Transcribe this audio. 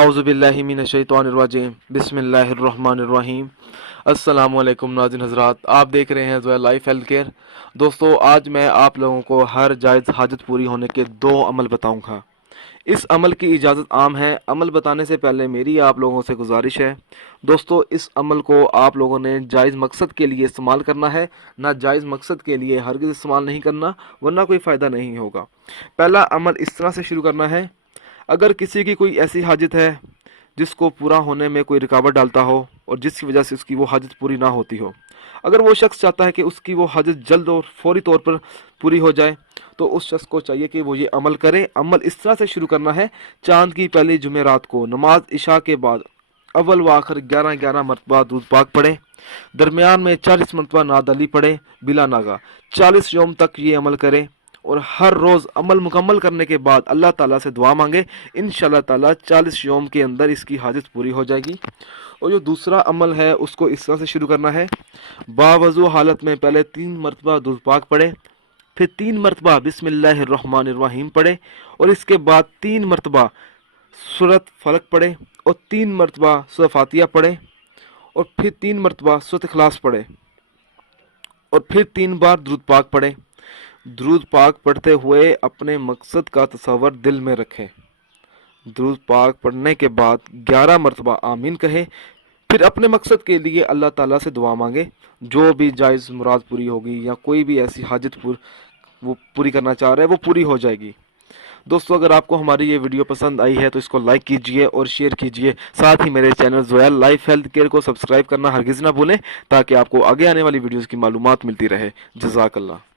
आऊज़ुबिल्लाहि मिनश्शैतानिर्रजीम बिस्मिल्लाहिर्रहमानिर्रहीम। अस्सलाम वालेकुम नाज़रीन हज़रात, आप देख रहे हैं ज़ोया लाइफ हेल्थ केयर। दोस्तों, आज मैं आप लोगों को हर जायज़ हाजत पूरी होने के 2 अमल बताऊंगा। इस अमल की इजाज़त आम है। अमल बताने से पहले मेरी आप लोगों से गुजारिश है दोस्तों, इस अमल को आप लोगों ने जायज़ मकसद के लिए इस्तेमाल करना है, ना जायज़ मकसद के लिए हरगिज़ इस्तेमाल नहीं करना, वरना कोई फ़ायदा नहीं होगा। पहला अमल इस तरह से शुरू करना है। अगर किसी की कोई ऐसी हाजत है जिसको पूरा होने में कोई रुकावट डालता हो और जिसकी वजह से उसकी वो हाजत पूरी ना होती हो, अगर वो शख्स चाहता है कि उसकी वो हाजत जल्द और फौरी तौर पर पूरी हो जाए, तो उस शख्स को चाहिए कि वो ये अमल करे। अमल इस तरह से शुरू करना है। चांद की पहली जुमेरात को नमाज इशा के बाद अव्वल व आखिर 11-11 मरतबा दूध पाक पढ़े, दरमियान में 40 मरतबा नाद अली पढ़े बिला नागा। 40 यौम तक ये अमल करें और हर रोज़ अमल मुकम्मल करने के बाद अल्लाह ताला से दुआ मांगे। इंशाअल्लाह ताला 40 यौम के अंदर इसकी हाजत पूरी हो जाएगी। और जो दूसरा अमल है उसको इस तरह से शुरू करना है। बावजू हालत में पहले 3 मरतबा दूध पाक पढ़े, फिर 3 मरतबा बिस्मिल्लाहिर्रहमानिर्रहीम पढ़े, और इसके बाद 3 मरतबा सूरत फलक पढ़े, और 3 मरतबा सूरत फातिहा पढ़े, और फिर 3 मरतबा सूरत इखलास पढ़े, और फिर 3 बार दूध पाक पढ़े। दुरूद पाक पढ़ते हुए अपने मकसद का तसव्वुर दिल में रखें। दुरूद पाक पढ़ने के बाद 11 मरतबा आमीन कहे, फिर अपने मकसद के लिए अल्लाह ताला से दुआ मांगे। जो भी जायज़ मुराद पूरी होगी या कोई भी ऐसी हाजत वो पूरी करना चाह रहा है, वो पूरी हो जाएगी। दोस्तों, अगर आपको हमारी ये वीडियो पसंद आई है तो इसको लाइक कीजिए और शेयर कीजिए। साथ ही मेरे channel Zoya life health care को सब्सक्राइब करना हरगिज़ ना भूलें, ताकि आपको आगे आने वाली वीडियोज़ की मालूमात मिलती रहे। जज़ाकल्लाह।